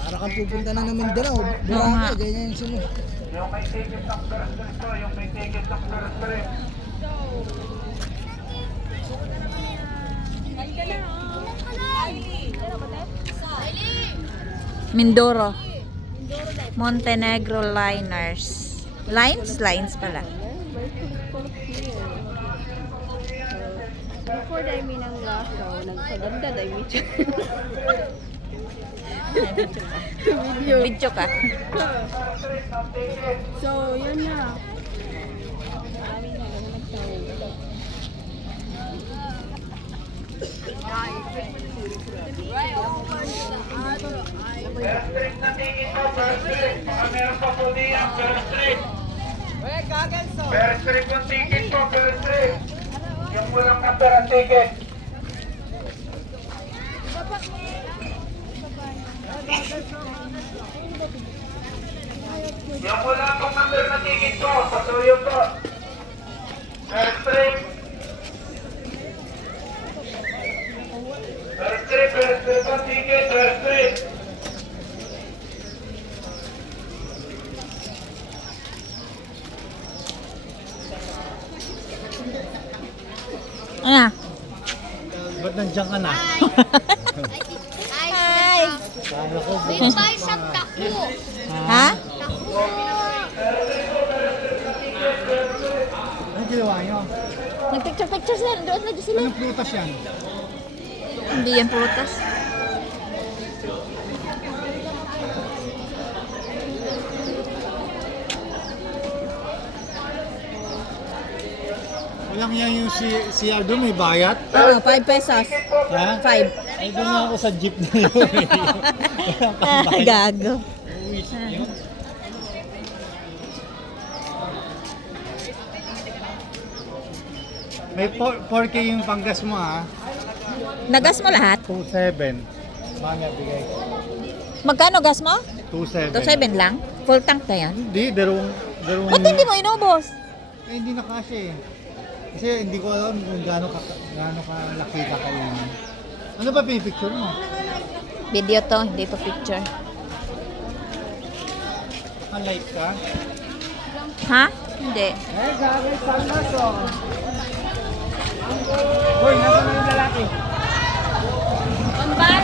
Para kang pupunta na ng Mindanao. Oo nga. Boracay, ganyan yung sunod. Yung may ticket ng first trip to, yung may ticket ng first trip. Mindoro. Montenegro Liners. Lines pala. Before dahil mi ng lakaw, nagpaganda dahil mi siya. Video ka. So, yun na. Marami na lang nagtawag. First trip na ticket to, first trip. Baka meron pa po diyan, first trip. First trip yung ticket po, first trip. Yung walang number ang ticket. Yung wala pong number na ticket po, patuyo po. First trip. First trip ang ticket, first trip. Ano? Ba't nandiyan ka na? Hi! Kala ko, May buy sa taku. Ha? Taku. ano ginawa nyo? Nagpicture sila. Doon na sila. Anong prutas yan? Hindi yan prutas. Walang yan yung si Aldo may bayat. Oo, 5 pesos. Ha? 5. Ay, doon na ako sa jeep na yun. Walang pambayad. Gago. Uwi yun. May 4K yung panggas mo ha. Nagas mo lahat? 2.7. Mami, bigay ko. Magkano gas mo? 2.7. 2.7 lang? Full tank na yan? Hindi, dalawang... Ba't hindi mo inubos? Eh, hindi na kasi eh. Kasi hindi ko alam kung gaano kalaki kakainin. Ano ba pinipicture mo? Video to, hindi to picture. Light ka? Ha? Hindi. Eh, gagawin palmas oh. Hoy, nasa na yung lalaki? On ban?